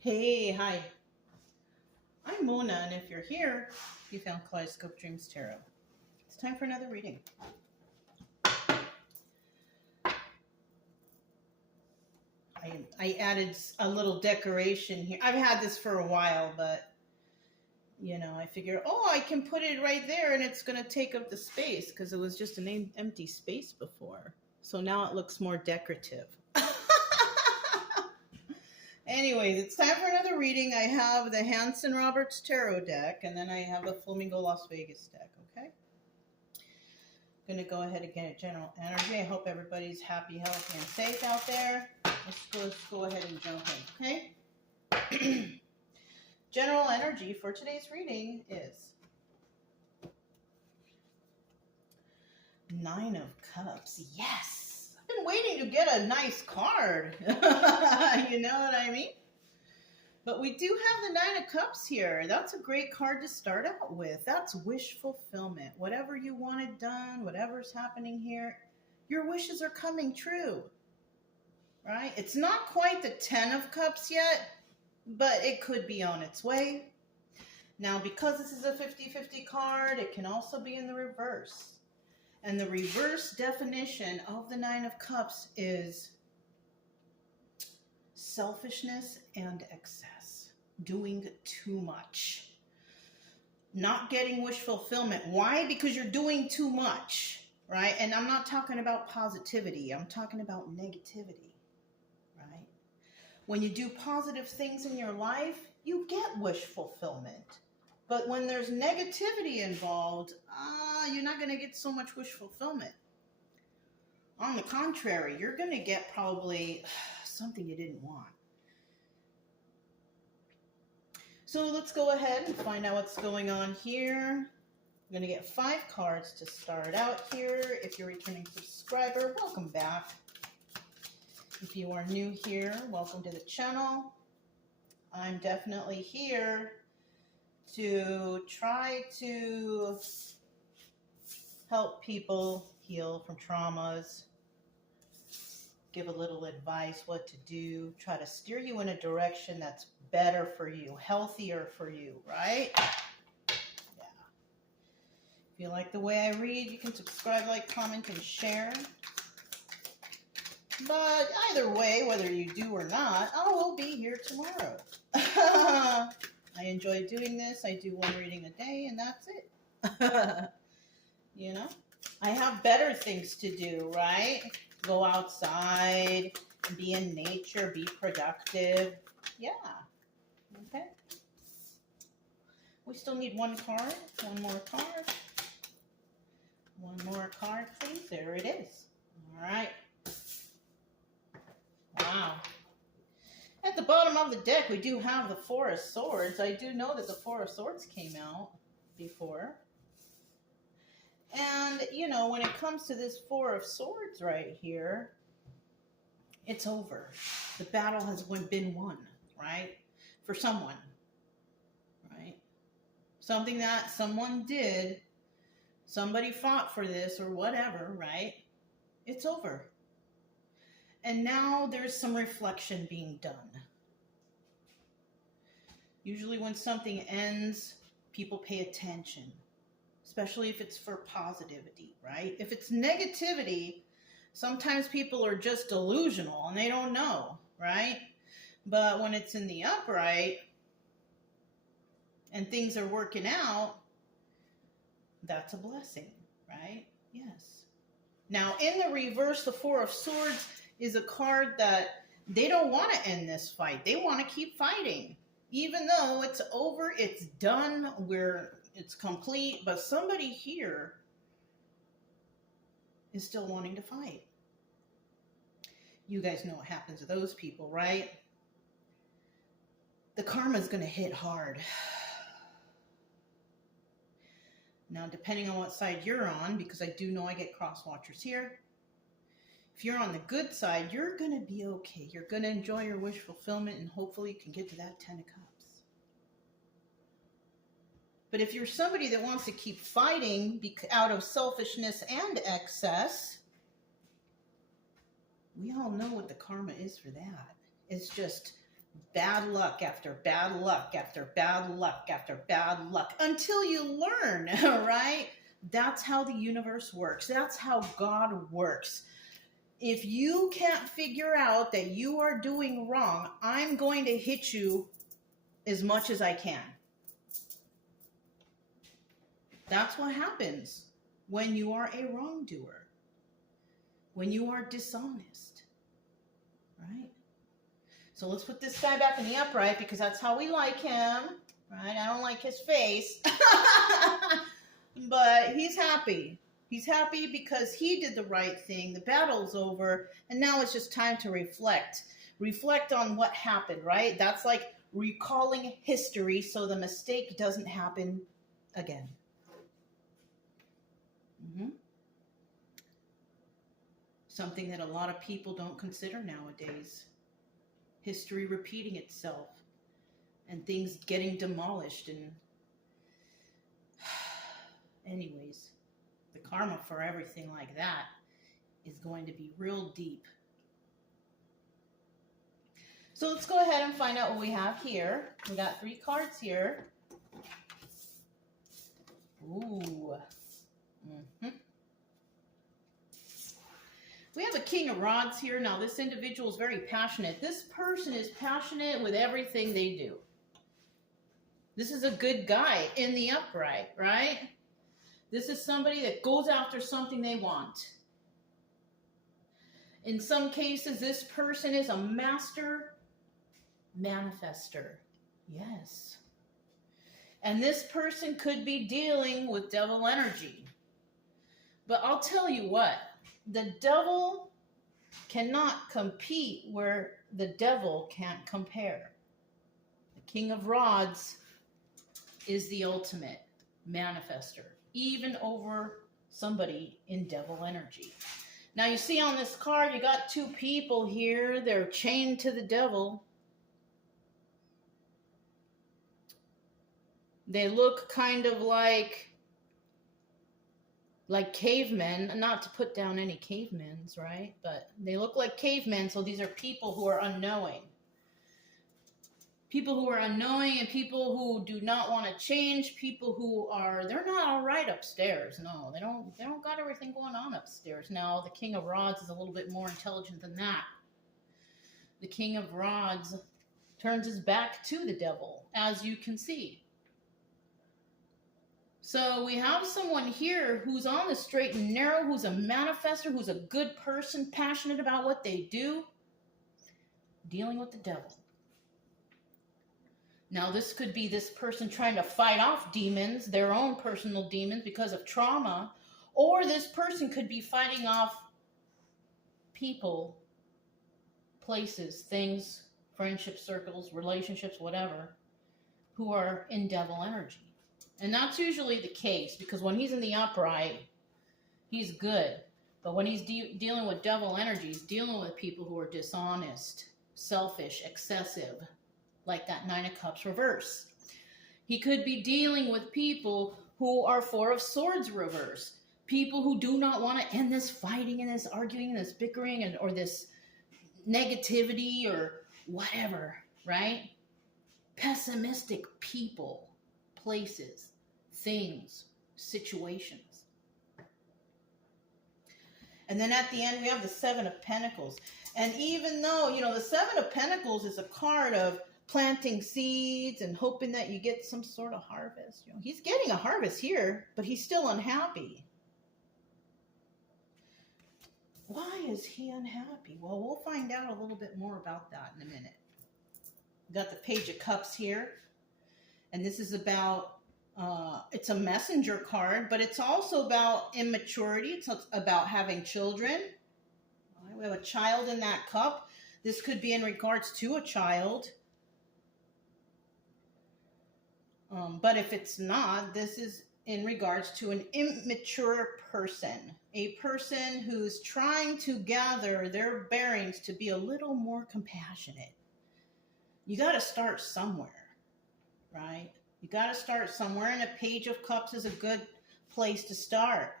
Hey, hi. I'm Mona, and if you're here, you found Kaleidoscope Dreams Tarot. It's time for another reading. I added a little decoration here. I've had this for a while, but I figured, I can put it right there, and it's going to take up the space because it was just an empty space before. So now it looks more decorative. Anyways, it's time for another reading. I have the Hanson Roberts Tarot deck, and then I have the Flamingo Las Vegas deck, okay? I'm going to go ahead and get a general energy. I hope everybody's happy, healthy, and safe out there. Let's go ahead and jump in, okay? General energy for today's reading is Nine of Cups. Yes! I've been waiting to get a nice card. You know what I mean? But we do have the Nine of Cups here. That's a great card to start out with. That's wish fulfillment. Whatever you wanted done, whatever's happening here, your wishes are coming true, right? It's not quite the 10 of Cups yet, but it could be on its way. Now, because this is a 50-50 card, it can also be in the reverse. And the reverse definition of the Nine of Cups is selfishness and excess, doing too much, not getting wish fulfillment. Why? Because you're doing too much, right? And I'm not talking about positivity. I'm talking about negativity, right? When you do positive things in your life, you get wish fulfillment. But when there's negativity involved, you're not going to get so much wish fulfillment. On the contrary, you're going to get probably something you didn't want. So let's go ahead and find out what's going on here. I'm going to get 5 cards to start out here. If you're a returning subscriber, welcome back. If you are new here, welcome to the channel. I'm definitely here to try to help people heal from traumas, give a little advice what to do, try to steer you in a direction that's better for you, healthier for you, right? Yeah. If you like the way I read, you can subscribe, like, comment, and share. But either way, whether you do or not, I will be here tomorrow. I enjoy doing this. I do one reading a day, and that's it. You know? I have better things to do, right? Go outside, be in nature, be productive. Yeah. Okay. We still need one card. One more card. One more card, please. There it is. All right. Wow. At the bottom of the deck, we do have the Four of Swords. I do know that the Four of Swords came out before. And, when it comes to this Four of Swords right here, it's over. The battle has been won, right? For someone, right? Something that someone did, somebody fought for this or whatever, right? It's over. And now there's some reflection being done. Usually when something ends, people pay attention. Especially if it's for positivity, right? If it's negativity, sometimes people are just delusional and they don't know, right? But when it's in the upright and things are working out, that's a blessing, right? Yes. Now, in the reverse, the Four of Swords is a card that they don't want to end this fight. They want to keep fighting. Even though it's over, it's done, it's complete, but somebody here is still wanting to fight. You guys know what happens to those people, right? The karma is going to hit hard. Now, depending on what side you're on, because I do know I get cross watchers here, if you're on the good side, you're going to be okay. You're going to enjoy your wish fulfillment, and hopefully you can get to that 10 of Cups. But if you're somebody that wants to keep fighting out of selfishness and excess, we all know what the karma is for that. It's just Bad luck after bad luck after bad luck after bad luck until you learn, right? That's how the universe works. That's how God works. If you can't figure out that you are doing wrong, I'm going to hit you as much as I can. That's what happens when you are a wrongdoer, when you are dishonest, right? So let's put this guy back in the upright because that's how we like him, right? I don't like his face, but he's happy. He's happy because he did the right thing. The battle's over, and now it's just time to reflect. Reflect on what happened, right? That's like recalling history so the mistake doesn't happen again. Something that a lot of people don't consider nowadays. History repeating itself and things getting demolished. And anyways, the karma for everything like that is going to be real deep. So let's go ahead and find out what we have here. We got 3 cards here. Ooh. We have a King of Rods here. Now, this individual is very passionate. This person is passionate with everything they do. This is a good guy in the upright, right? This is somebody that goes after something they want. In some cases, this person is a master manifester. Yes. And this person could be dealing with devil energy. But I'll tell you what. The devil cannot compete where the devil can't compare. The King of Rods is the ultimate manifester, even over somebody in devil energy. Now you see on this card, you got 2 people here. They're chained to the devil. They look kind of like cavemen, not to put down any cavemens, right? But they look like cavemen, so these are people who are unknowing. People who are unknowing and people who do not want to change, people who they're not all right upstairs. No, they don't got everything going on upstairs. Now, the King of Rods is a little bit more intelligent than that. The King of Rods turns his back to the devil, as you can see. So we have someone here who's on the straight and narrow, who's a manifester, who's a good person, passionate about what they do, dealing with the devil. Now this could be this person trying to fight off demons, their own personal demons because of trauma, or this person could be fighting off people, places, things, friendship circles, relationships, whatever, who are in devil energy. And that's usually the case, because when he's in the upright, he's good. But when he's dealing with devil energy, he's dealing with people who are dishonest, selfish, excessive, like that 9 of Cups reverse. He could be dealing with people who are 4 of Swords reverse. People who do not want to end this fighting and this arguing and this bickering or this negativity or whatever, right? Pessimistic people. Places, things, situations. And then at the end, we have the 7 of Pentacles. And even though, the 7 of Pentacles is a card of planting seeds and hoping that you get some sort of harvest. He's getting a harvest here, but he's still unhappy. Why is he unhappy? Well, we'll find out a little bit more about that in a minute. We've got the Page of Cups here. And this is about, it's a messenger card, but it's also about immaturity. It's about having children. We have a child in that cup. This could be in regards to a child. But if it's not, this is in regards to an immature person. A person who's trying to gather their bearings to be a little more compassionate. You got to start somewhere. Right? You got to start somewhere, and a Page of Cups is a good place to start.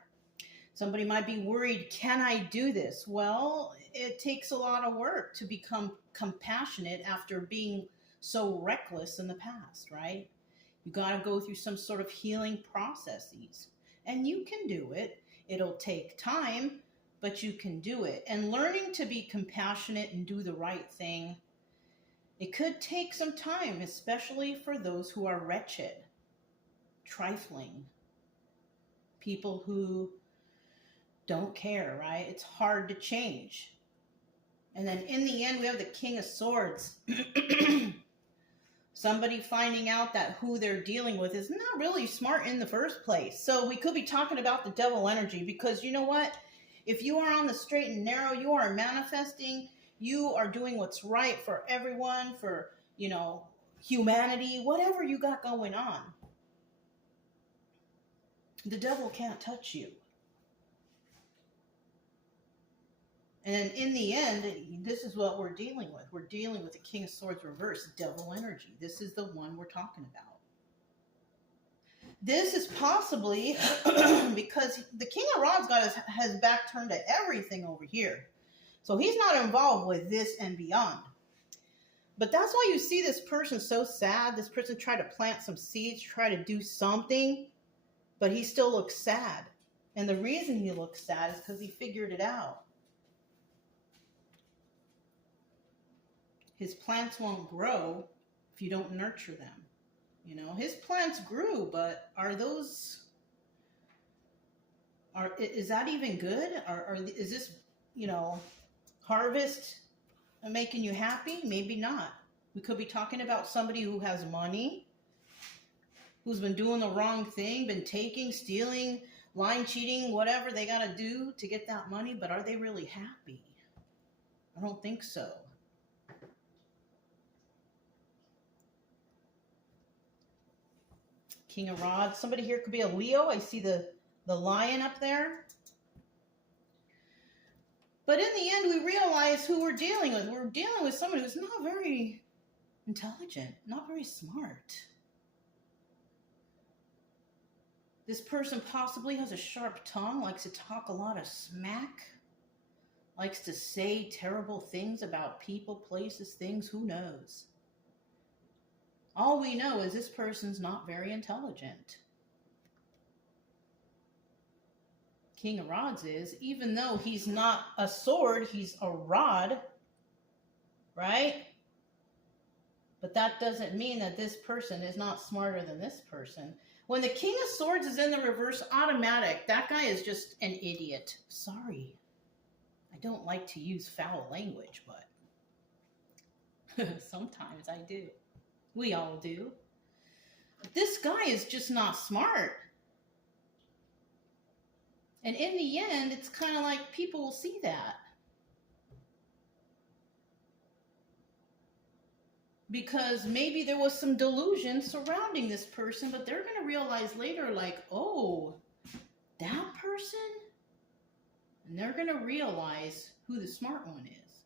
Somebody might be worried, can I do this? Well, it takes a lot of work to become compassionate after being so reckless in the past, right? You got to go through some sort of healing processes. And you can do it. It'll take time, but you can do it. And learning to be compassionate and do the right thing, it could take some time, especially for those who are wretched, trifling, people who don't care, right? It's hard to change. And then in the end, we have the King of Swords. Somebody finding out that who they're dealing with is not really smart in the first place. So we could be talking about the devil energy, because you know what? If you are on the straight and narrow, you are manifesting, you are doing what's right for everyone, for, you know, humanity, whatever you got going on. The devil can't touch you. And in the end, this is what we're dealing with. We're dealing with the King of Swords reverse, devil energy. This is the one we're talking about. This is possibly because the King of Rods got his back turned to everything over here. So he's not involved with this and beyond. But that's why you see this person so sad. This person tried to plant some seeds, try to do something, but he still looks sad. And the reason he looks sad is because he figured it out. His plants won't grow if you don't nurture them. You know, his plants grew, but is that even good? Is this, you know, harvest making you happy? Maybe not. We could be talking about somebody who has money, who's been doing the wrong thing, been taking, stealing, lying, cheating, whatever they got to do to get that money, but are they really happy? I don't think so. King of Rods. Somebody here could be a Leo. I see the lion up there. But in the end, we realize who we're dealing with. We're dealing with someone who's not very intelligent, not very smart. This person possibly has a sharp tongue, likes to talk a lot of smack, likes to say terrible things about people, places, things, who knows? All we know is this person's not very intelligent. King of Rods is, even though he's not a sword, he's a rod, right? But that doesn't mean that this person is not smarter than this person. When the King of Swords is in the reverse, automatic, that guy is just an idiot. Sorry. I don't like to use foul language, but sometimes I do. We all do. This guy is just not smart. And in the end, it's kind of like people will see that. Because maybe there was some delusion surrounding this person, but they're going to realize later, like, oh, that person? And they're going to realize who the smart one is.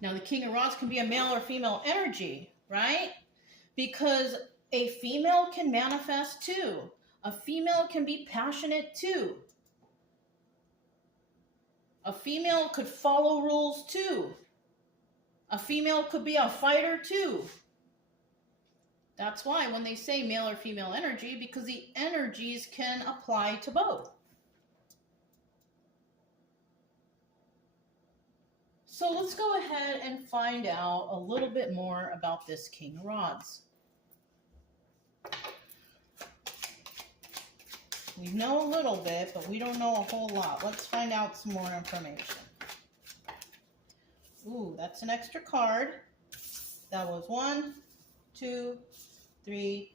Now, the King of Rods can be a male or female energy, right? Because a female can manifest too. A female can be passionate too. A female could follow rules too. A female could be a fighter too. That's why when they say male or female energy, because the energies can apply to both. So let's go ahead and find out a little bit more about this King of Rods. We know a little bit, but we don't know a whole lot. Let's find out some more information. Ooh, that's an extra card. That was 1, 2, 3.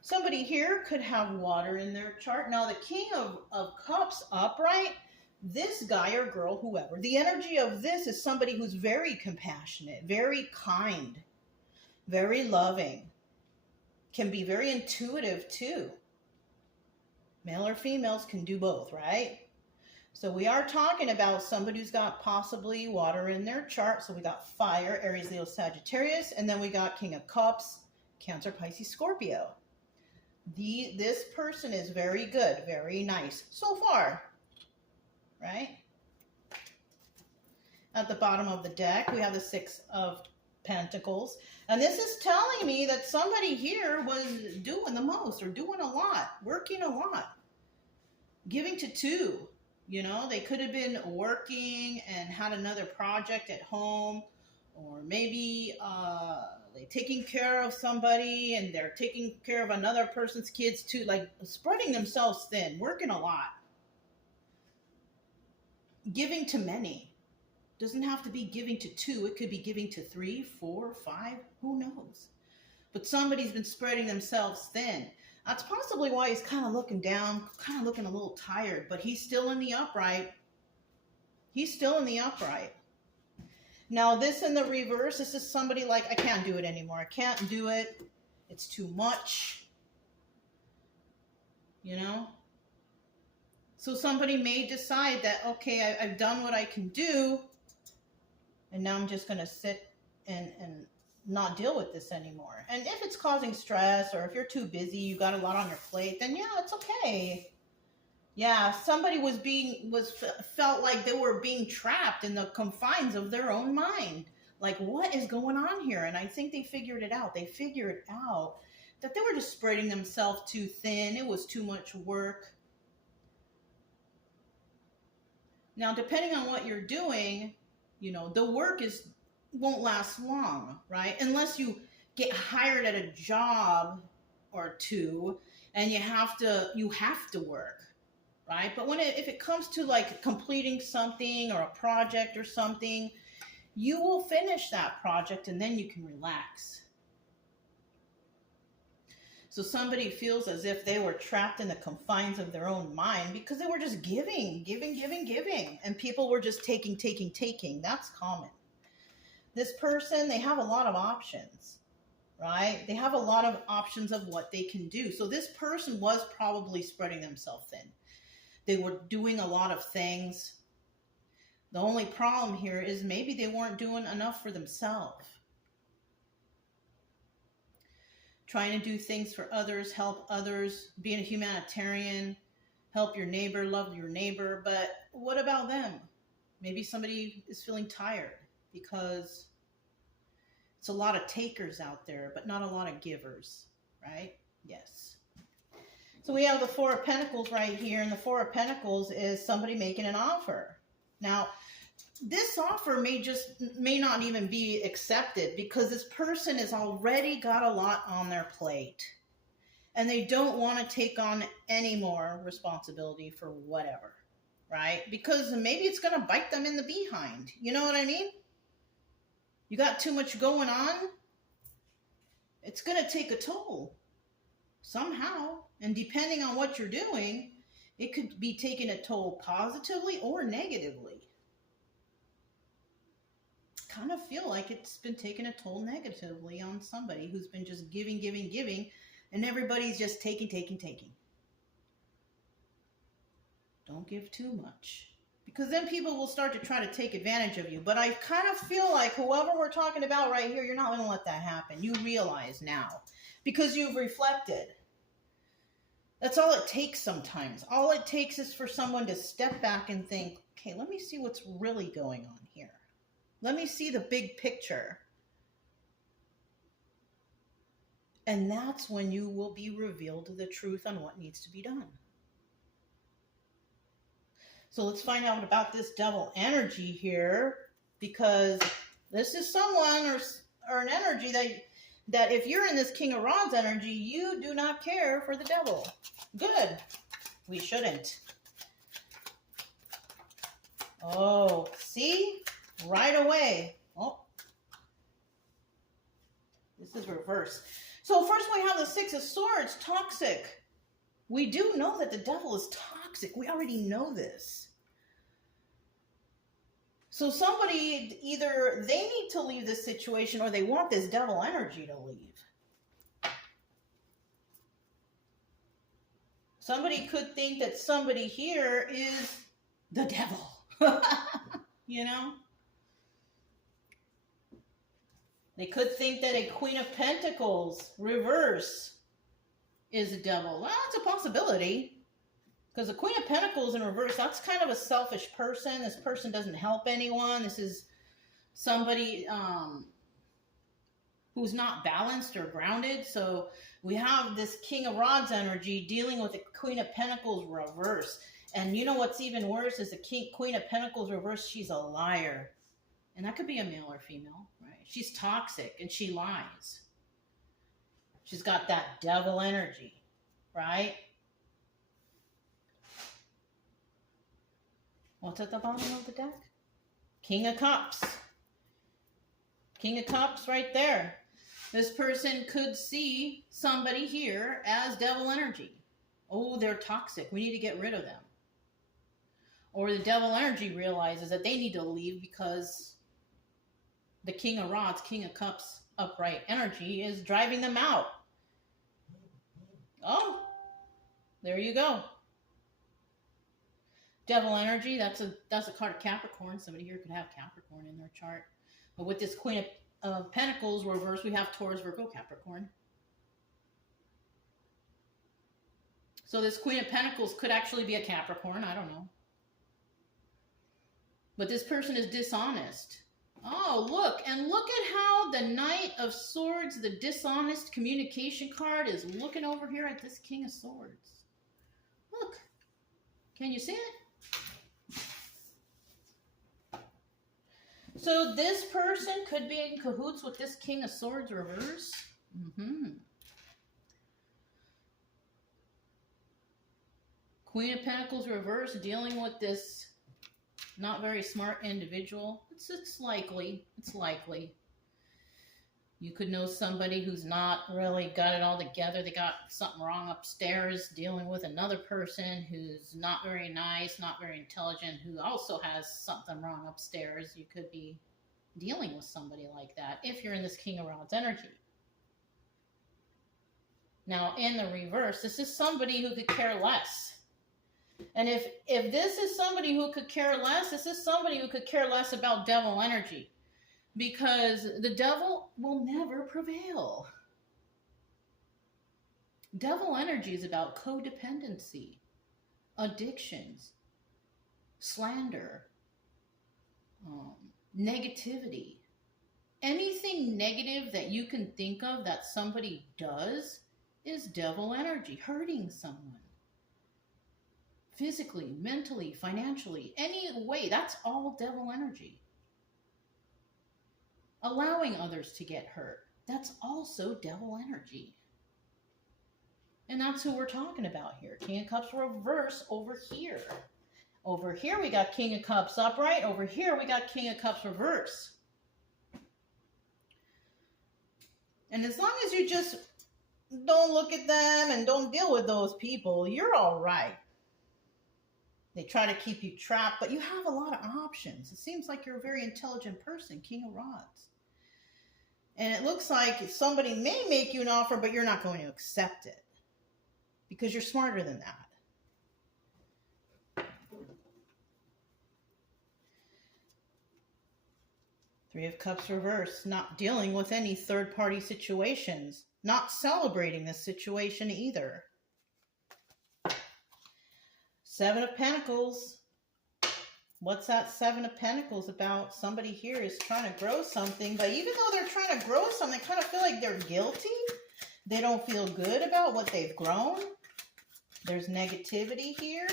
Somebody here could have water in their chart. Now, the King of Cups upright, this guy or girl, whoever, the energy of this is somebody who's very compassionate, very kind, very loving, can be very intuitive too. Male or females can do both, right? So we are talking about somebody who's got possibly water in their chart. So we got fire, Aries, Leo, Sagittarius, and then we got King of Cups, Cancer, Pisces, Scorpio. This person is very good, very nice so far, right? At the bottom of the deck, we have the Six of Pentacles. And this is telling me that somebody here was doing the most, or doing a lot, working a lot, giving to two. You know, they could have been working and had another project at home, or maybe they're taking care of somebody and they're taking care of another person's kids too, like spreading themselves thin, working a lot, giving to many. Doesn't have to be giving to two. It could be giving to 3, 4, 5, who knows? But somebody's been spreading themselves thin. That's possibly why he's kind of looking down, kind of looking a little tired, but he's still in the upright. He's still in the upright. Now this in the reverse, this is somebody like, I can't do it anymore. I can't do it. It's too much. You know? So somebody may decide that, okay, I've done what I can do, and now I'm just going to sit and not deal with this anymore. And if it's causing stress, or if you're too busy, you got a lot on your plate, then yeah, it's okay. Yeah, somebody felt like they were being trapped in the confines of their own mind. Like, what is going on here? And I think they figured it out. They figured out that they were just spreading themselves too thin. It was too much work. Now, depending on what you're doing, you know, the work won't last long, right? Unless you get hired at a job or two and you have to work, right? But if it comes to like completing something or a project or something, you will finish that project and then you can relax. So somebody feels as if they were trapped in the confines of their own mind because they were just giving. And people were just taking. That's common. This person, they have a lot of options, right? They have a lot of options of what they can do. So this person was probably spreading themselves thin. They were doing a lot of things. The only problem here is maybe they weren't doing enough for themselves. Trying to do things for others, help others, being a humanitarian, help your neighbor, love your neighbor. But what about them? Maybe somebody is feeling tired because it's a lot of takers out there, but not a lot of givers, right? Yes. So we have the Four of Pentacles right here, and the Four of Pentacles is somebody making an offer. Now, this offer may not even be accepted because this person has already got a lot on their plate and they don't want to take on any more responsibility for whatever, right? Because maybe it's going to bite them in the behind. You know what I mean? You got too much going on. It's going to take a toll somehow. And depending on what you're doing, it could be taking a toll positively or negatively. Kind of feel like it's been taking a toll negatively on somebody who's been just giving, and everybody's just taking. Don't give too much, because then people will start to try to take advantage of you. But I kind of feel like whoever we're talking about right here, you're not going to let that happen. You realize now because you've reflected. That's all it takes sometimes. All it takes is for someone to step back and think, okay, let me see what's really going on here. Let me see the big picture. And that's when you will be revealed the truth on what needs to be done. So let's find out about this devil energy here, because this is someone or an energy that if you're in this King of Rods energy, you do not care for the devil. Good. We shouldn't. Oh, see? Right away. Oh, this is reverse. So first we have the Six of Swords, toxic. We do know that the devil is toxic. We already know this. So somebody, either they need to leave this situation or they want this devil energy to leave. Somebody could think that somebody here is the devil. You know? They could think that a Queen of Pentacles, reverse, is a devil. Well, it's a possibility. Because the Queen of Pentacles in reverse, that's kind of a selfish person. This person doesn't help anyone. This is somebody who's not balanced or grounded. So we have this King of Rods energy dealing with the Queen of Pentacles reverse. And you know what's even worse is the Queen of Pentacles reverse, she's a liar. And that could be a male or female, right? She's toxic and she lies. She's got that devil energy, right? What's at the bottom of the deck? King of Cups. King of Cups right there. This person could see somebody here as devil energy. Oh, they're toxic. We need to get rid of them. Or the devil energy realizes that they need to leave because the King of Rods, King of Cups upright energy is driving them out. Oh, there you go. Devil energy, that's a card of Capricorn. Somebody here could have Capricorn in their chart. But with this Queen of Pentacles reverse, we have Taurus, Virgo, Capricorn. So this Queen of Pentacles could actually be a Capricorn. I don't know. But this person is dishonest. Oh, look. And look at how the Knight of Swords, the dishonest communication card, is looking over here at this King of Swords. Look. Can you see it? So this person could be in cahoots with this King of Swords reverse. Queen of Pentacles reverse dealing with this not very smart individual. It's likely. It's likely. You could know somebody who's not really got it all together. They got something wrong upstairs, dealing with another person who's not very nice, not very intelligent, who also has something wrong upstairs. You could be dealing with somebody like that if you're in this King of Rods energy. Now, in the reverse, this is somebody who could care less. And if this is somebody who could care less, this is somebody who could care less about devil energy. Because the devil will never prevail. Devil energy is about codependency, addictions, slander, negativity. Anything negative that you can think of that somebody does is devil energy, hurting someone. Physically, mentally, financially, any way, that's all devil energy. Allowing others to get hurt, that's also devil energy. And that's who we're talking about here. King of Cups reverse over here. Over here we got King of Cups upright. Over here we got King of Cups reverse. And as long as you just don't look at them and don't deal with those people, you're all right. They try to keep you trapped, but you have a lot of options. It seems like you're a very intelligent person, King of Rods. And it looks like somebody may make you an offer, but you're not going to accept it because you're smarter than that. Three of Cups reverse, not dealing with any third-party situations, not celebrating this situation either. Seven of Pentacles. What's that Seven of Pentacles about? Somebody here is trying to grow something, but even though they're trying to grow something, they kind of feel like they're guilty. They don't feel good about what they've grown. There's negativity here.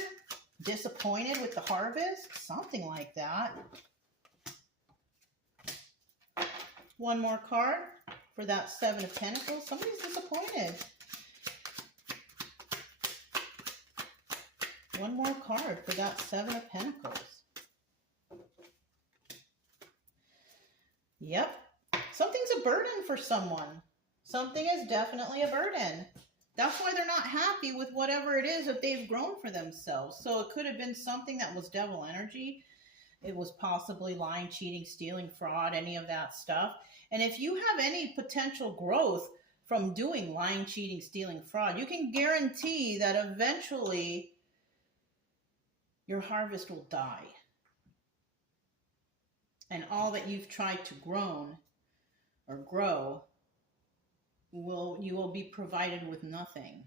Disappointed with the harvest. Something like that. One more card for that Seven of Pentacles. Somebody's disappointed. One more card for that Seven of Pentacles. Yep. Something's a burden for someone. Something is definitely a burden. That's why they're not happy with whatever it is that they've grown for themselves. So it could have been something that was devil energy. It was possibly lying, cheating, stealing, fraud, any of that stuff. And if you have any potential growth from doing lying, cheating, stealing, fraud, you can guarantee that eventually your harvest will die. And all that you've tried to grow, you will be provided with nothing.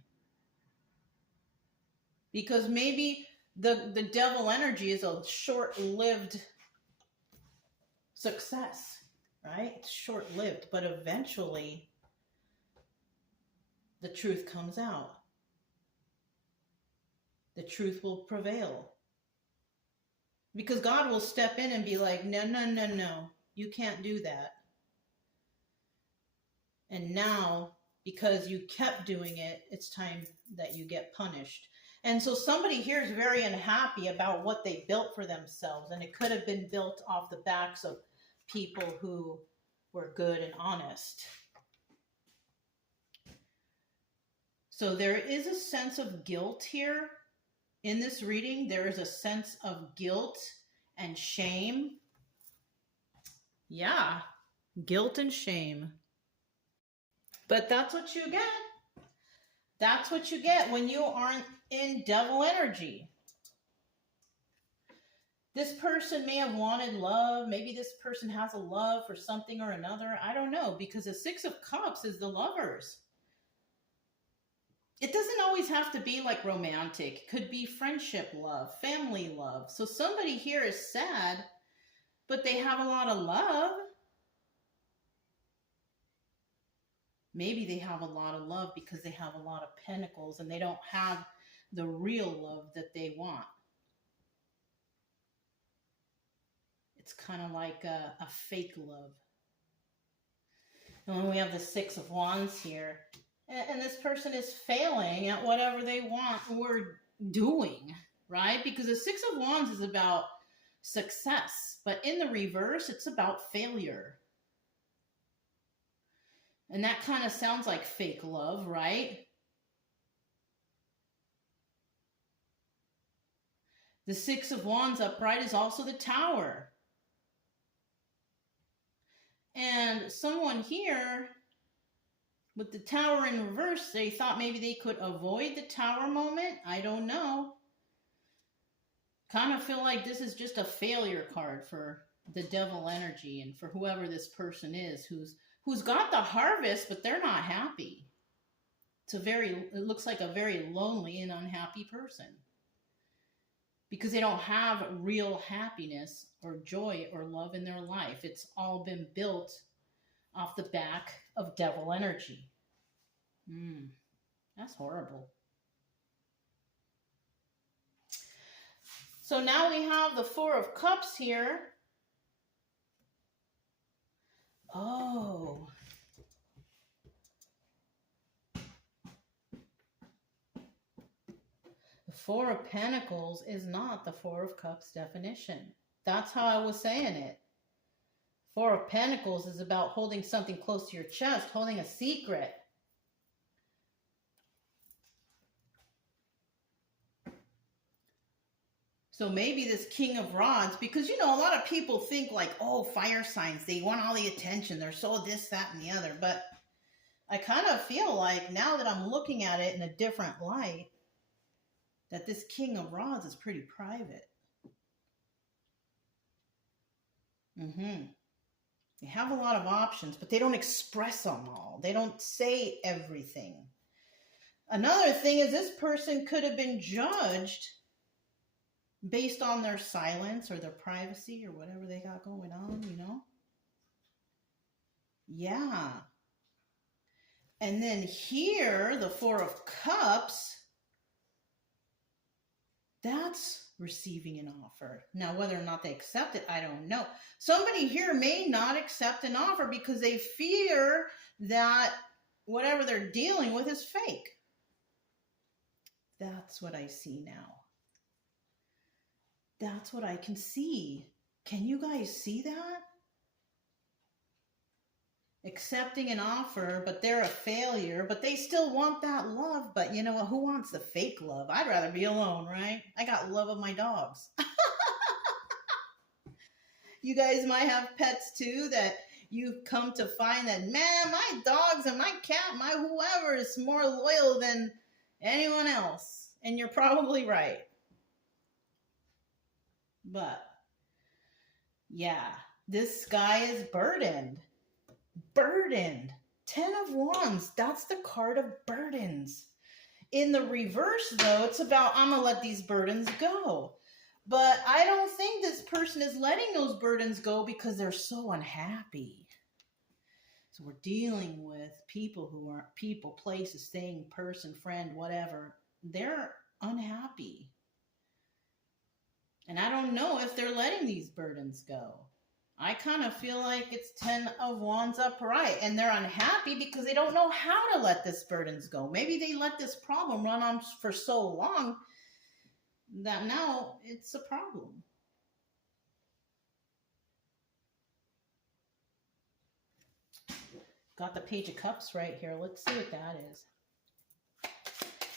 Because maybe the devil energy is a short-lived success, right? It's short-lived, but eventually the truth comes out. The truth will prevail. Because God will step in and be like, no, you can't do that. And now, because you kept doing it, it's time that you get punished. And so somebody here is very unhappy about what they built for themselves. And it could have been built off the backs of people who were good and honest. So there is a sense of guilt here. In this reading, there is a sense of guilt and shame. Yeah, guilt and shame. But that's what you get. That's what you get when you aren't in devil energy. This person may have wanted love. Maybe this person has a love for something or another. I don't know, because the Six of Cups is the lovers. It doesn't always have to be like romantic. It could be friendship love, family love. So somebody here is sad, but they have a lot of love. Maybe they have a lot of love because they have a lot of pentacles and they don't have the real love that they want. It's kind of like a fake love. And when we have the Six of Wands here, and this person is failing at whatever they want or doing, right? Because the Six of Wands is about success, but in the reverse, it's about failure. And that kind of sounds like fake love, right? The Six of Wands upright is also the Tower. And someone here with the Tower in reverse, they thought maybe they could avoid the Tower moment. I don't know. Kind of feel like this is just a failure card for the devil energy and for whoever this person is who's got the harvest, but they're not happy. It looks like a very lonely and unhappy person. Because they don't have real happiness or joy or love in their life. It's all been built off the back of devil energy. That's horrible. So now we have the Four of Cups here. Oh. The Four of Pentacles is not the Four of Cups definition. That's how I was saying it. Four of Pentacles is about holding something close to your chest, holding a secret. So maybe this King of Rods, because, you know, a lot of people think like, oh, fire signs, they want all the attention. They're so this, that, and the other. But I kind of feel like now that I'm looking at it in a different light, that this King of Rods is pretty private. They have a lot of options, but they don't express them all. They don't say everything. Another thing is this person could have been judged based on their silence or their privacy or whatever they got going on, you know? Yeah. And then here, the Four of Cups, that's receiving an offer. Now, whether or not they accept it, I don't know. Somebody here may not accept an offer because they fear that whatever they're dealing with is fake. That's what I see now. That's what I can see. Can you guys see that? Accepting an offer, but they're a failure, but they still want that love. But you know what? Who wants the fake love? I'd rather be alone, right? I got love of my dogs. You guys might have pets too that you've come to find that, man, my dogs and my cat, my whoever is more loyal than anyone else. And you're probably right. But yeah, this guy is burdened. Burdened. 10 of Wands. That's the card of burdens. In the reverse, though, it's about, I'm going to let these burdens go. But I don't think this person is letting those burdens go because they're so unhappy. So we're dealing with people who are people, places, thing, person, friend, whatever. They're unhappy. And I don't know if they're letting these burdens go. I kind of feel like it's 10 of Wands upright, and they're unhappy because they don't know how to let this burdens go. Maybe they let this problem run on for so long that now it's a problem. Got the Page of Cups right here. Let's see what that is.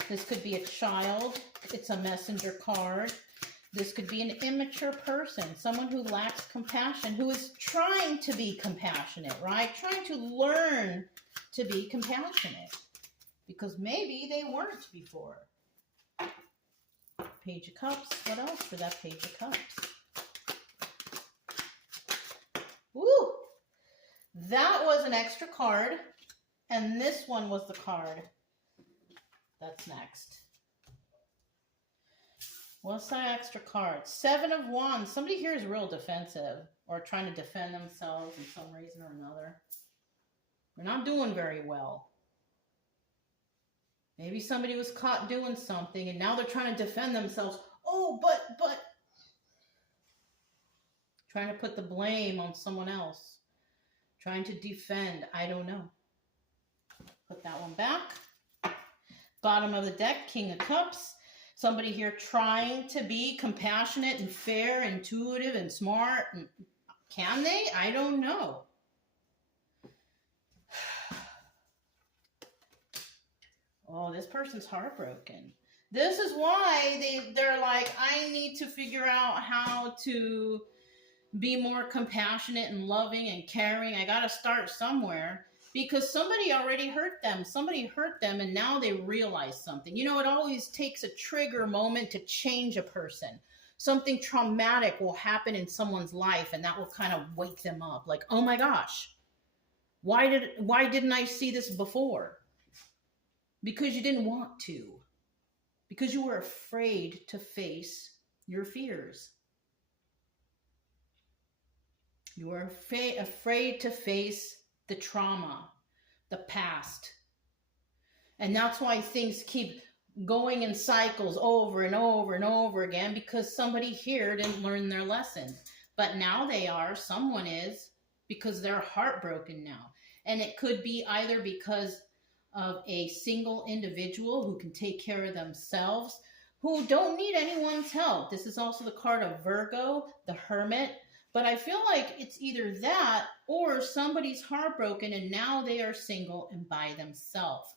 This could be a child. It's a messenger card. This could be an immature person, someone who lacks compassion, who is trying to be compassionate, right? Trying to learn to be compassionate because maybe they weren't before. Page of Cups. What else for that Page of Cups? Woo! That was an extra card, and this one was the card that's next. What's that extra card? 7 of Wands. Somebody here is real defensive or trying to defend themselves in some reason or another. They're not doing very well. Maybe somebody was caught doing something and now they're trying to defend themselves. Oh, but. Trying to put the blame on someone else. Trying to defend. I don't know. Put that one back. Bottom of the deck, King of Cups. Somebody here trying to be compassionate and fair, intuitive and smart. Can they? I don't know. Oh, this person's heartbroken. This is why they're like, I need to figure out how to be more compassionate and loving and caring. I got to start somewhere. Because somebody already hurt them. Somebody hurt them and now they realize something. You know, it always takes a trigger moment to change a person. Something traumatic will happen in someone's life and that will kind of wake them up. Like, oh my gosh, why didn't I see this before? Because you didn't want to. Because you were afraid to face your fears. You were afraid to face the trauma, the past. And that's why things keep going in cycles over and over and over again, because somebody here didn't learn their lesson. But now they are, someone is, because they're heartbroken now. And it could be either because of a single individual who can take care of themselves, who don't need anyone's help. This is also the card of Virgo, the Hermit. But I feel like it's either that or somebody's heartbroken and now they are single and by themselves.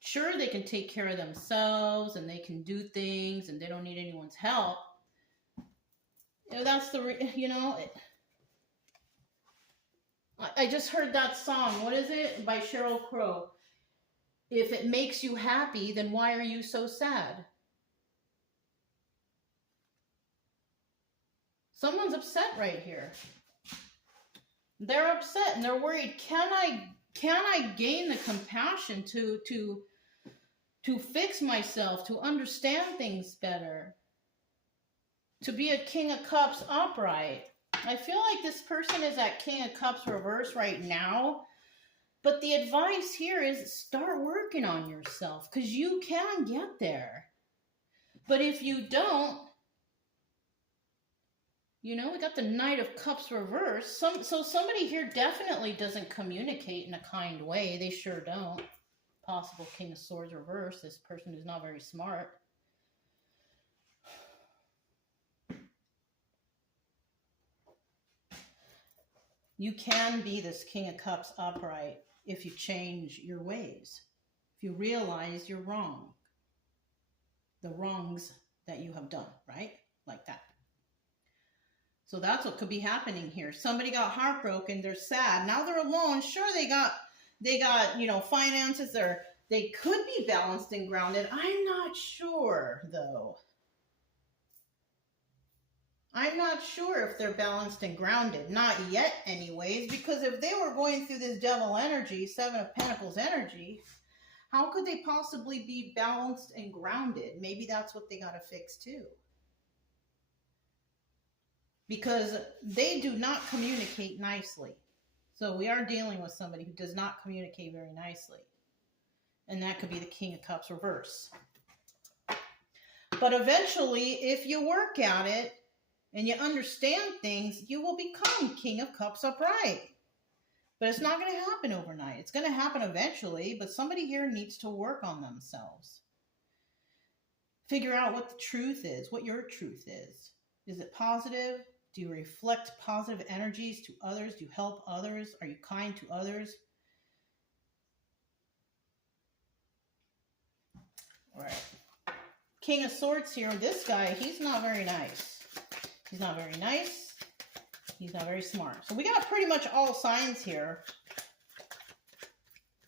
Sure, they can take care of themselves and they can do things and they don't need anyone's help. You know, that's I just heard that song. What is it? By Sheryl Crow. If it makes you happy, then why are you so sad? Someone's upset right here. They're upset and they're worried. Can I gain the compassion to fix myself, to understand things better, to be a King of Cups upright? I feel like this person is at King of Cups reverse right now. But the advice here is start working on yourself because you can get there. But if you don't, you know, we got the Knight of Cups reverse. So somebody here definitely doesn't communicate in a kind way. They sure don't. Possible King of Swords reverse. This person is not very smart. You can be this King of Cups upright if you change your ways. If you realize you're wrong. The wrongs that you have done, right? Like that. So that's what could be happening here. Somebody got heartbroken. They're sad. Now they're alone. Sure, they got finances. They could be balanced and grounded. I'm not sure, though. I'm not sure if they're balanced and grounded. Not yet anyways, because if they were going through this devil energy, Seven of Pentacles energy, how could they possibly be balanced and grounded? Maybe that's what they got to fix too. Because they do not communicate nicely. So we are dealing with somebody who does not communicate very nicely. And that could be the King of Cups reverse. But eventually, if you work at it and you understand things, you will become King of Cups upright. But it's not going to happen overnight. It's going to happen eventually, but somebody here needs to work on themselves. Figure out what the truth is, what your truth is. Is it positive? Do you reflect positive energies to others? Do you help others? Are you kind to others? All right. King of Swords here. This guy, he's not very nice. He's not very nice. He's not very smart. So we got pretty much all signs here.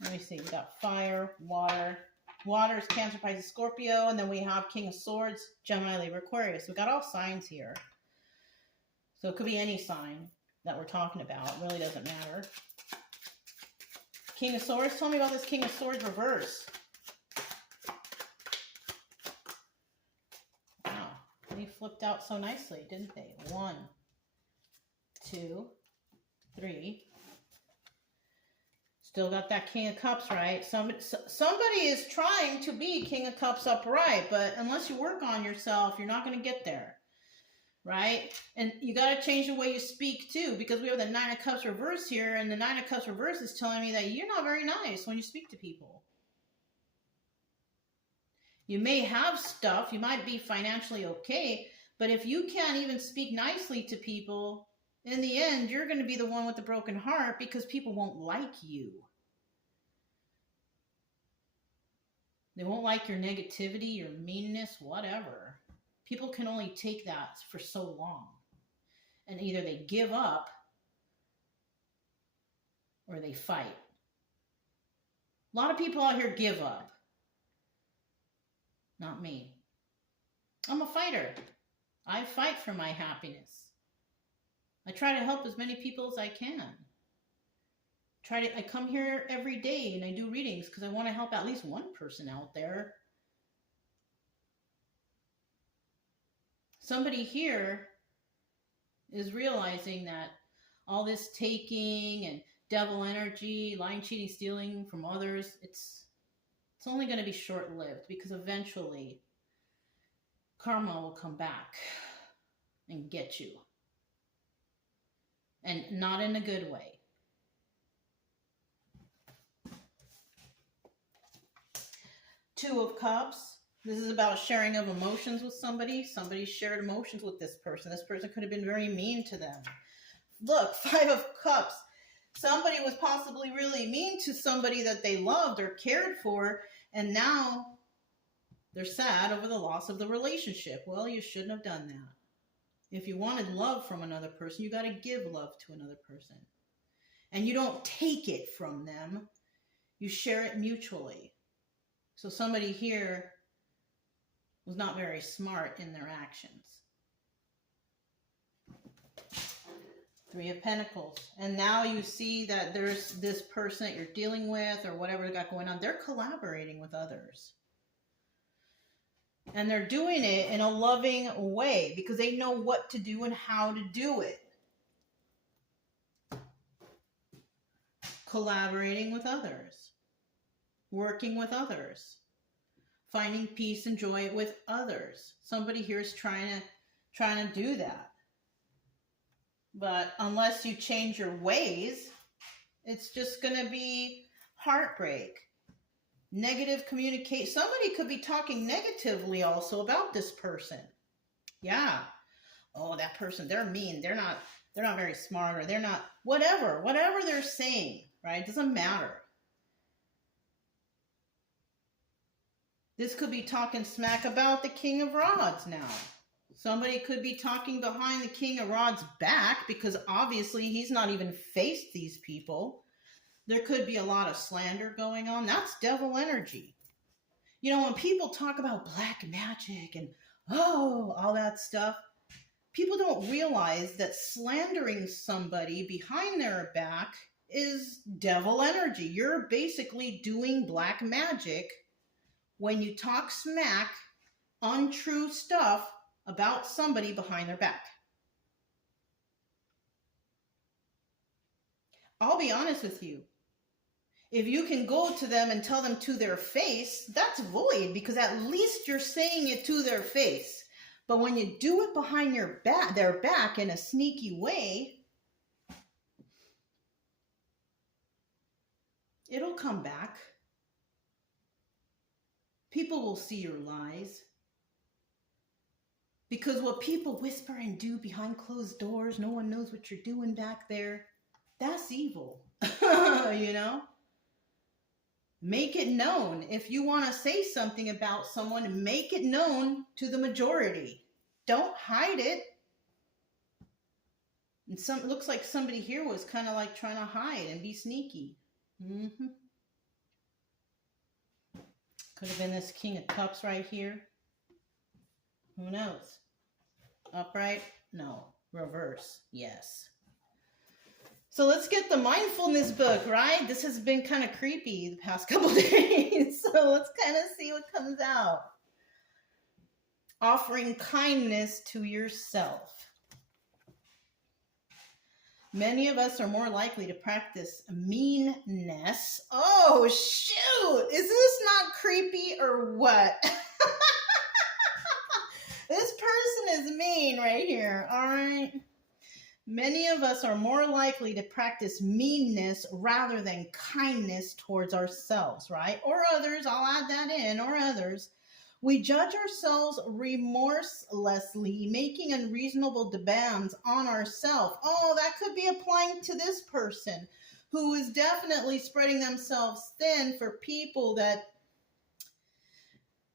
Let me see. We got fire, water. Water is Cancer, Pisces, Scorpio. And then we have King of Swords, Gemini, Libra, Aquarius. We got all signs here. So it could be any sign that we're talking about. It really doesn't matter. King of Swords. Tell me about this King of Swords reverse. Wow. They flipped out so nicely, didn't they? 1, 2, 3. Still got that King of Cups, right? Somebody is trying to be King of Cups upright, but unless you work on yourself, you're not going to get there, right? And you got to change the way you speak too, because we have the Nine of Cups reverse here, and the Nine of Cups reverse is telling me that you're not very nice when you speak to people. You may have stuff, you might be financially okay, but if you can't even speak nicely to people, in the end, you're going to be the one with the broken heart because people won't like you. They won't like your negativity, your meanness, whatever. People can only take that for so long. And either they give up or they fight. A lot of people out here give up. Not me. I'm a fighter. I fight for my happiness. I try to help as many people as I can. I come here every day and I do readings because I want to help at least one person out there. Somebody here is realizing that all this taking and devil energy, lying, cheating, stealing from others, it's only going to be short-lived because eventually karma will come back and get you. And not in a good way. Two of Cups. This is about sharing of emotions with somebody. Somebody shared emotions with this person. This person could have been very mean to them. Look, Five of Cups. Somebody was possibly really mean to somebody that they loved or cared for, and now they're sad over the loss of the relationship. Well, you shouldn't have done that. If you wanted love from another person, you got to give love to another person. And you don't take it from them. You share it mutually. So somebody here was not very smart in their actions. Three of Pentacles. And now you see that there's this person that you're dealing with or whatever they got going on. They're collaborating with others. And they're doing it in a loving way because they know what to do and how to do it. Collaborating with others. Working with others. Finding peace and joy with others. Somebody here is trying to do that. But unless you change your ways, it's just going to be heartbreak. Negative communication. Somebody could be talking negatively also about this person. Yeah. Oh, that person, they're mean. They're not very smart, or they're not, whatever they're saying, right? It doesn't matter. This could be talking smack about the King of Rods now. Somebody could be talking behind the King of Rods' back because obviously he's not even faced these people. There could be a lot of slander going on. That's devil energy. You know, when people talk about black magic and, all that stuff, people don't realize that slandering somebody behind their back is devil energy. You're basically doing black magic when you talk smack, untrue stuff about somebody behind their back. I'll be honest with you. If you can go to them and tell them to their face, that's void, because at least you're saying it to their face. But when you do it behind their back in a sneaky way, it'll come back. People will see your lies. Because what people whisper and do behind closed doors, no one knows what you're doing back there. That's evil, you know? Make it known. If you want to say something about someone, make it known to the majority. Don't hide it. And looks like somebody here was kind of like trying to hide and be sneaky. Could have been this King of Cups right here. Who knows? Upright? No. Reverse? Yes. So let's get the mindfulness book, right? This has been kind of creepy the past couple days. So let's kind of see what comes out. Offering kindness to yourself. Many of us are more likely to practice meanness. Oh, shoot! Is this not creepy or what? This person is mean right here, all right? Many of us are more likely to practice meanness rather than kindness towards ourselves, right? Or others, I'll add that in, or others. We judge ourselves remorselessly, making unreasonable demands on ourselves. Oh, that could be applying to this person who is definitely spreading themselves thin for people that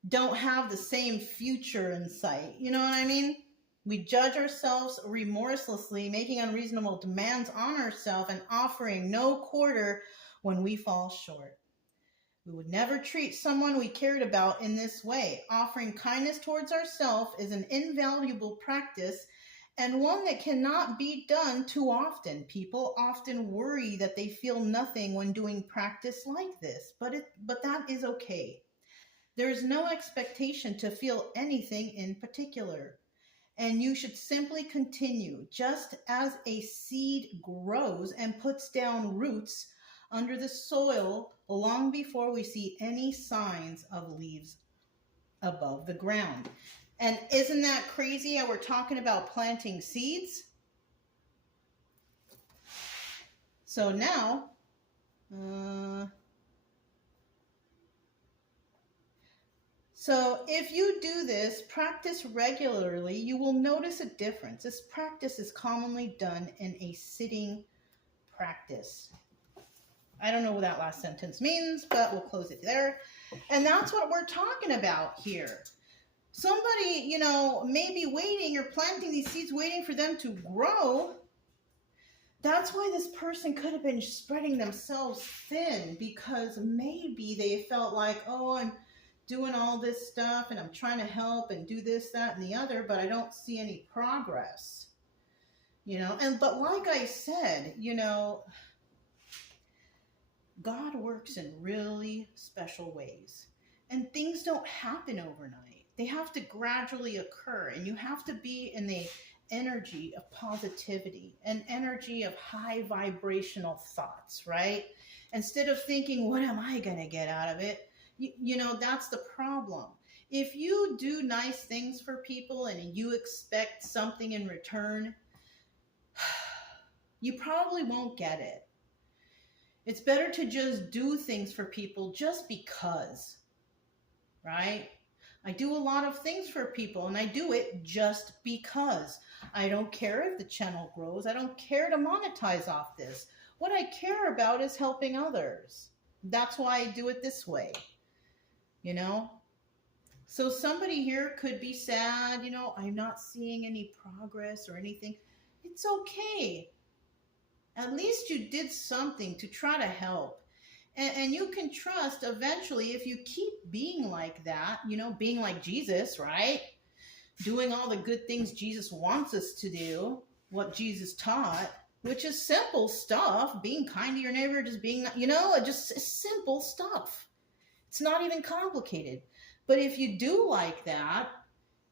don't have the same future in sight. You know what I mean? We judge ourselves remorselessly, making unreasonable demands on ourselves and offering no quarter when we fall short. We would never treat someone we cared about in this way. Offering kindness towards ourselves is an invaluable practice and one that cannot be done too often. People often worry that they feel nothing when doing practice like this, but that is okay. There is no expectation to feel anything in particular. And you should simply continue. Just as a seed grows and puts down roots under the soil long before we see any signs of leaves above the ground. And isn't that crazy how we're talking about planting seeds? So now, so if you do this, practice regularly, you will notice a difference. This practice is commonly done in a sitting practice. I don't know what that last sentence means, but we'll close it there. And that's what we're talking about here. Somebody, you know, may be waiting or planting these seeds, waiting for them to grow. That's why this person could have been spreading themselves thin, because maybe they felt like, oh, I'm doing all this stuff and I'm trying to help and do this, that, and the other, but I don't see any progress, you know. But like I said, you know, God works in really special ways, and things don't happen overnight. They have to gradually occur, and you have to be in the energy of positivity, an energy of high vibrational thoughts, right? Instead of thinking, what am I going to get out of it? You know, that's the problem. If you do nice things for people and you expect something in return, you probably won't get it. It's better to just do things for people just because, right? I do a lot of things for people, and I do it just because. I don't care if the channel grows. I don't care to monetize off this. What I care about is helping others. That's why I do it this way. You know, so somebody here could be sad, you know, I'm not seeing any progress or anything. It's okay. At least you did something to try to help. And you can trust eventually, if you keep being like that, you know, being like Jesus, right? doing all the good things Jesus wants us to do, what Jesus taught, which is simple stuff, being kind to your neighbor, just being, just simple stuff. It's not even complicated. But if you do like that,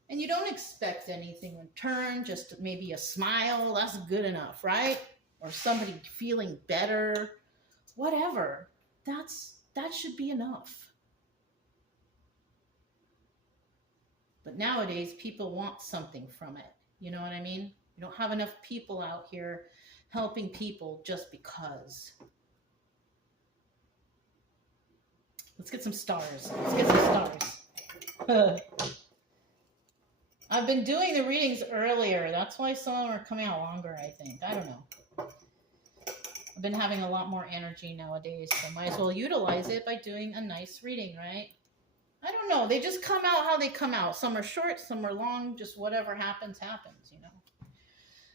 and you don't expect anything in return, just maybe a smile, that's good enough, right? Or somebody feeling better, whatever. That should be enough. But nowadays, people want something from it. You know what I mean? You don't have enough people out here helping people just because. Let's get some stars. Let's get some stars. I've been doing the readings earlier. That's why some of them are coming out longer, I think. I don't know. I've been having a lot more energy nowadays, so might as well utilize it by doing a nice reading, right? I don't know. They just come out how they come out. Some are short, some are long. Just whatever happens, happens,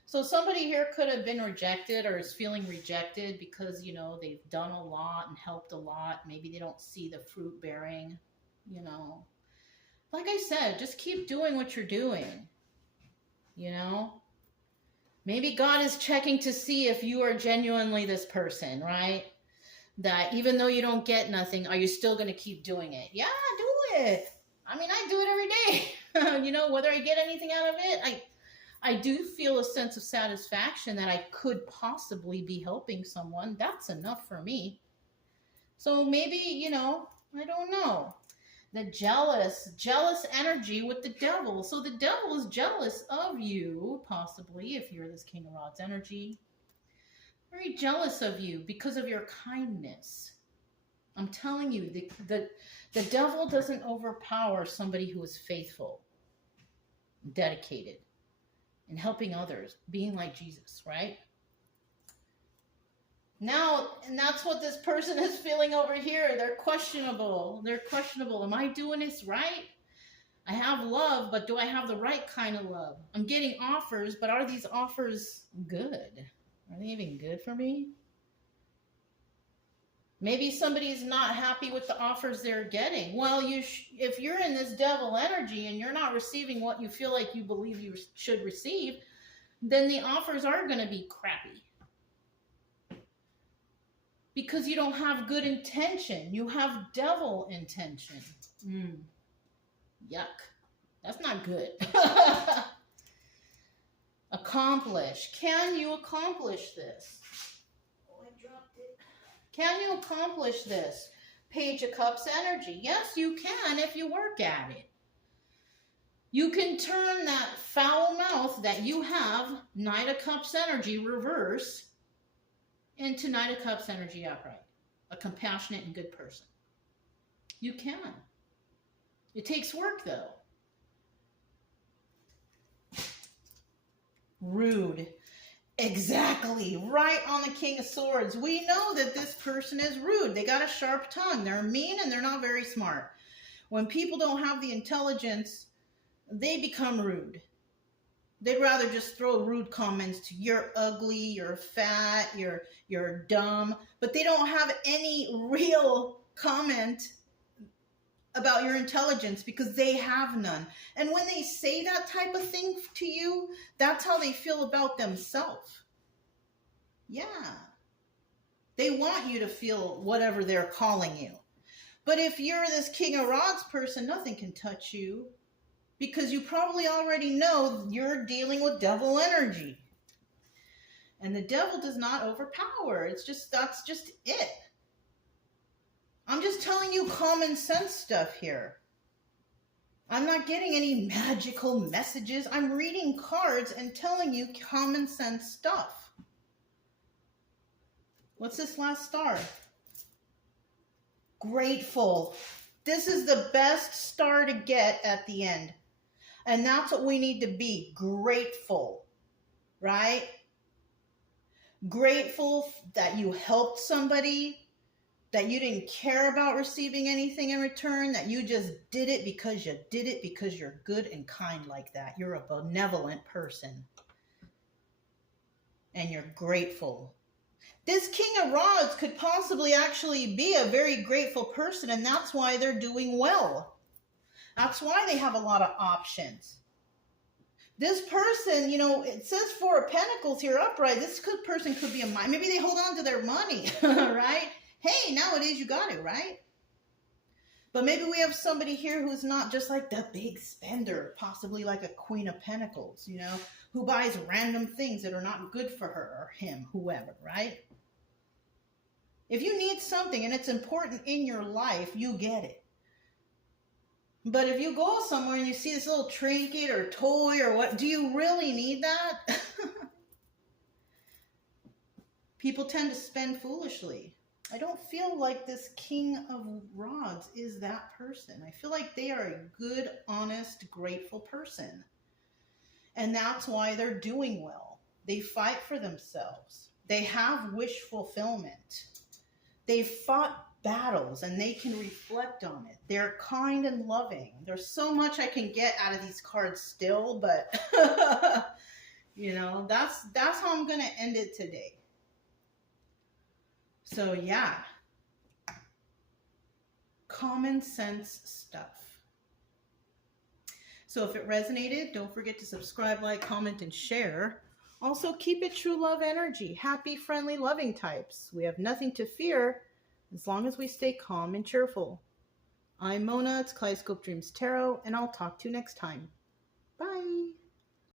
So somebody here could have been rejected or is feeling rejected because, they've done a lot and helped a lot. Maybe they don't see the fruit bearing, Like I said, just keep doing what you're doing, Maybe God is checking to see if you are genuinely this person, right? That even though you don't get nothing, are you still going to keep doing it? Yeah, do it. I mean, I do it every day. Whether I get anything out of it, I do feel a sense of satisfaction that I could possibly be helping someone. That's enough for me. So maybe, I don't know. The jealous energy with the devil. So the devil is jealous of you, possibly, if you're this King of Rods energy. Very jealous of you because of your kindness. I'm telling you, the devil doesn't overpower somebody who is faithful, dedicated, and helping others, being like Jesus, right? Now, and that's what this person is feeling over here. They're questionable. Am I doing this right? I have love, but do I have the right kind of love? I'm getting offers, but are these offers good? Are they even good for me? Maybe somebody's not happy with the offers they're getting. Well, if you're in this devil energy and you're not receiving what you feel like you believe you should receive, then the offers are going to be crappy. Because you don't have good intention. You have devil intention. Yuck. That's not good. Accomplish. Can you accomplish this? Oh, I dropped it. Can you accomplish this? Page of Cups energy. Yes, you can if you work at it. You can turn that foul mouth that you have, Knight of Cups energy reverse, into Knight of Cups energy upright. A compassionate and good person. You can. It takes work, though. Rude. Exactly. Right on the King of Swords. We know that this person is rude. They got a sharp tongue. They're mean and they're not very smart. When people don't have the intelligence, they become rude. They'd rather just throw rude comments to you're ugly, you're fat, you're dumb, but they don't have any real comment about your intelligence because they have none. And when they say that type of thing to you, that's how they feel about themselves. Yeah. They want you to feel whatever they're calling you. But if you're this King of Rods person, nothing can touch you because you probably already know you're dealing with devil energy. And the devil does not overpower. That's just it. I'm just telling you common sense stuff here. I'm not getting any magical messages. I'm reading cards and telling you common sense stuff. What's this last star? Grateful. This is the best star to get at the end. And that's what we need to be. Grateful. Right? Grateful that you helped somebody, that you didn't care about receiving anything in return, that you just did it because you're good and kind like that. You're a benevolent person. And you're grateful. This King of Rods could possibly actually be a very grateful person, and that's why they're doing well. That's why they have a lot of options. This person, you know, it says Four of Pentacles here upright. This person could be a mind. Maybe they hold on to their money, right? Hey, nowadays you got it, right? But maybe we have somebody here who's not just like the big spender, possibly like a Queen of Pentacles, you know, who buys random things that are not good for her or him, whoever, right? If you need something and it's important in your life, you get it. But if you go somewhere and you see this little trinket or toy or what, do you really need that? People tend to spend foolishly. I don't feel like this King of Rods is that person. I feel like they are a good, honest, grateful person. And that's why they're doing well. They fight for themselves. They have wish fulfillment. They've fought battles and they can reflect on it. They're kind and loving. There's so much I can get out of these cards still, but you know, that's how I'm going to end it today. So yeah, common sense stuff. So if it resonated, don't forget to subscribe, like, comment, and share. Also, keep it true love energy. Happy, friendly, loving types. We have nothing to fear as long as we stay calm and cheerful. I'm Mona, it's Kaleidoscope Dreams Tarot, and I'll talk to you next time.